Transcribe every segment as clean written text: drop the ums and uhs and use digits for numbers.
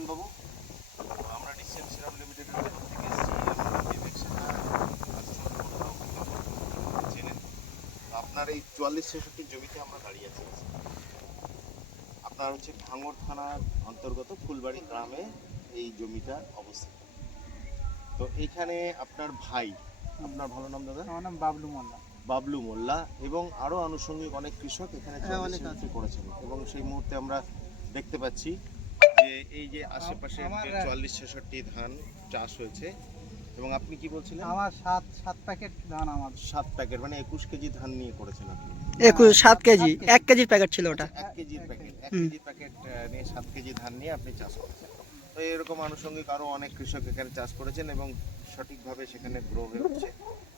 সৈফুদ্দিন বাবু। আমরা decision serum লিমিটেডের তরফ থেকে এসেছি এবং ইলেকশনটা চেনেন। আপনার এই 44-66 জমিতে আমরা দাঁড়িয়ে আছি। আপনার হচ্ছে ভাঙড় থানার অন্তর্গত ফুলবাড়ি গ্রামে এই জমিটা অবস্থিত। তো এইখানে আপনার ভাই, আপনার ভালো নাম দাদা? আমার নাম বাবলু মোল্লা। বাবলু মোল্লা এবং আরও আনুষঙ্গিক অনেক কৃষক এখানে করেছেন এবং সেই মুহূর্তে আমরা দেখতে পাচ্ছি যে এই যে আশেপাশে যে 44-66 ধান চাষ হয়েছে। এবং আপনি কি বলছিলেন? আমার 7 প্যাকেট ধান, আমার 7 প্যাকেট মানে 21 কেজি ধান নিয়ে করেছেন আপনি? 7 কেজি, 1 কেজির প্যাকেট ছিল ওটা। 1 কেজির প্যাকেট, 1 কেজির প্যাকেট নিয়ে 7 কেজি ধান নিয়ে আপনি চাষ করেছেন। তো এরকম আনুষঙ্গিক আরও অনেক কৃষক এখানে চাষ করেছেন এবং সঠিকভাবে সেখানে গ্রো হয়ে উঠছে।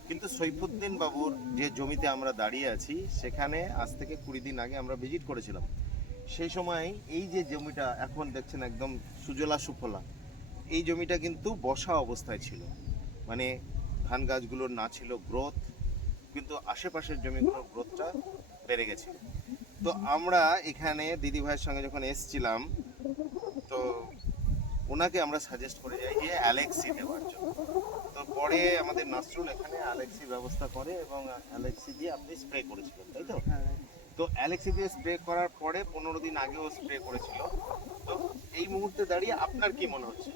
কিন্তু সৈফুদ্দিন বাবুর যে জমিতে আমরা দাঁড়িয়ে আছি সেখানে আজ থেকে 20 দিন আগে আমরা ভিজিট করেছিলাম। সেই সময় এই যে জমিটা এখন দেখছেন একদম সুজলা সুফলা, এই জমিটা কিন্তু বসা অবস্থায় ছিল, মানে ধান গাছগুলোর না ছিল গ্রোথ, কিন্তু আশেপাশের জমিগুলোর গ্রোথটা বেড়ে গেছিল। তো আমরা এখানে দিদি ভাইয়ের সঙ্গে যখন এসছিলাম তো ওনাকে আমরা সাজেস্ট করে যাই যে অ্যালেক্সি দেওয়ার জন্য। তো পরে আমাদের নাসরুল এখানে অ্যালেক্সি ব্যবস্থা করে এবং অ্যালেক্সি দিয়ে আপনি স্প্রে করেছিলেন, তাই তো? তো অ্যালেক্সি দিয়ে স্প্রে করার পরে 15 দিন আগেও স্প্রে করেছিল। তো এই মুহূর্তে দাঁড়িয়ে আপনার কি মনে হচ্ছে,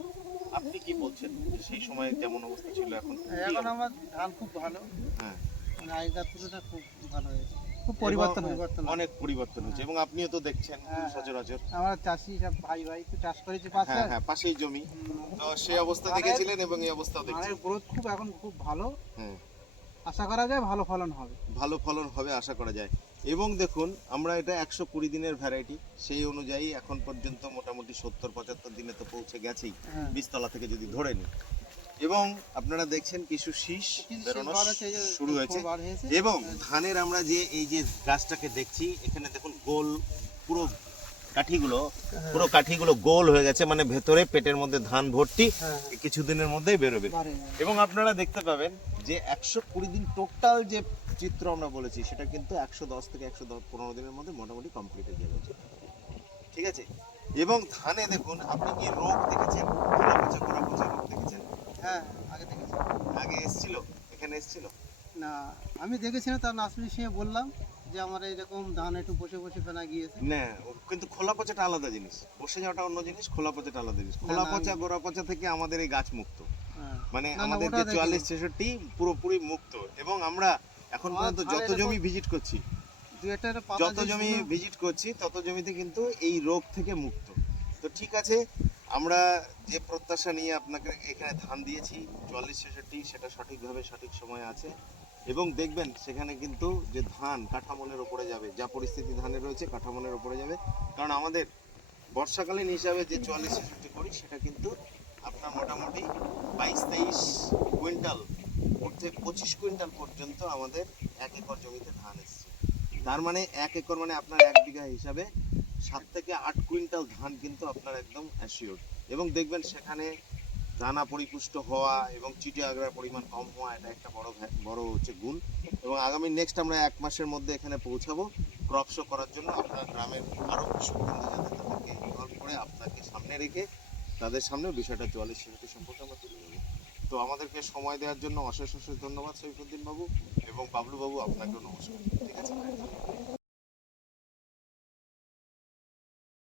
আপনি কি বলছেন যে সেই সময় যেমন অবস্থা ছিল এখন? এখন আমার ধান খুব ভালো, হ্যাঁ, মানে আগেকার তুলনায় খুব ভালো হয়েছে, খুব পরিবর্তন অনেক পরিবর্তন হয়েছে এবং আপনিও তো দেখছেন সচরাচর। আমরা চাষি সব ভাই তো চাষ করেছি পাশে। হ্যাঁ হ্যাঁ, পাশেই জমি। তো সেই অবস্থা দেখেছিলেন এবং এই অবস্থাও দেখছেন। ধানের গ্রোথ খুব এখন খুব ভালো, হ্যাঁ, আশা করা যায় ভালো ফলন হবে। ভালো ফলন হবে আশা করা যায়। এবং দেখুন আমরা এটা 120 দিনের ভ্যারাইটি, সেই অনুযায়ী এখন পর্যন্ত মোটামুটি 70-75 দিনে তো পৌঁছে গেছেই বীজতলা থেকে যদি ধরে নিই। এবং আপনারা দেখছেন কিছু শীষ বেরোনো শুরু হয়েছে এবং ধানের আমরা যে এই যে গাছটাকে দেখছি এখানে দেখুন গোল পুরো কাঠিগুলো গোল হয়ে গেছে, মানে ভেতরে পেটের মধ্যে ধান ভর্তি, কিছুদিনের মধ্যেই বেরোবে। এবং আপনারা দেখতে পাবেন যে 120 দিন টোটাল যে চিত্র আমরা বলেছি সেটা কিন্তু 110 থেকে 115 দিনের মধ্যে মোটামুটি কমপ্লিট হয়ে যাবে, ঠিক আছে? এবং ধানে দেখুন আপনি কি রোগ দেখেছেন, গোড়া পচা রোগ দেখেছেন? হ্যাঁ, আগে দেখেছি। আগে এসেছিল, এখানে এসেছিল না, আমি দেখেছি না, তার নাসরুল সিংহে বললাম যে আমার এইরকম ধান একটু বসে বসে ফেনা গিয়েছে। না, কিন্তু খোলা পচাটা আলাদা জিনিস, বসে যাওয়াটা অন্য জিনিস, খোলা পচাটা আলাদা জিনিস। খোলা পচা গোড়া পচা থেকে আমাদের এই গাছ মুক্ত, মানে আমাদের যে 44-66 পুরোপুরি মুক্ত। এবং আমরা এখন পর্যন্ত যত জমি ভিজিট করছি তত জমিতে কিন্তু এই রোগ থেকে মুক্ত। তো ঠিক আছে, আমরা যে প্রত্যাশা নিয়ে আপনাকে এখানে ধান দিয়েছি 44-66 সেটা সঠিকভাবে সঠিক সময়ে আছে। এবং দেখবেন সেখানে কিন্তু যে ধান কাঠামোনের ওপরে যাবে, যা পরিস্থিতি ধানের রয়েছে কাঠামোনের ওপরে যাবে। কারণ আমাদের বর্ষাকালীন হিসাবে যে 44-66 করি সেটা কিন্তু আপনার মোটামুটি 22-23 কুইন্টাল উঠতে 25 কুইন্টাল পর্যন্ত আমাদের 1 একর জমিতে ধান এসছে। তার মানে 1 একর মানে আপনার 1 বিঘা হিসাবে 7 থেকে 8 কুইন্টাল ধান কিন্তু আপনার একদম অ্যাসিওর। এবং দেখবেন সেখানে দানা পরিপুষ্ট হওয়া এবং চিটে আগ্রার পরিমাণ কম হওয়া, এটা একটা বড় হচ্ছে গুণ। এবং আগামী নেক্সট আমরা 1 মাসের মধ্যে এখানে পৌঁছাবো ক্রপ শো করার জন্য। আপনার গ্রামের আরও কৃষকবৃন্দ যাতে তাদেরকে ইনভলভ করে আপনাকে সামনে রেখে তাদের সামনে বিষয়টা 44-66 সম্পর্কে আমরা তুলে দেবো। তো আমাদেরকে সময় দেওয়ার জন্য অশেষ ধন্যবাদ সৈফুদ্দিন বাবু এবং বাবলু বাবু, আপনাকেও নমস্কার। ঠিক আছে।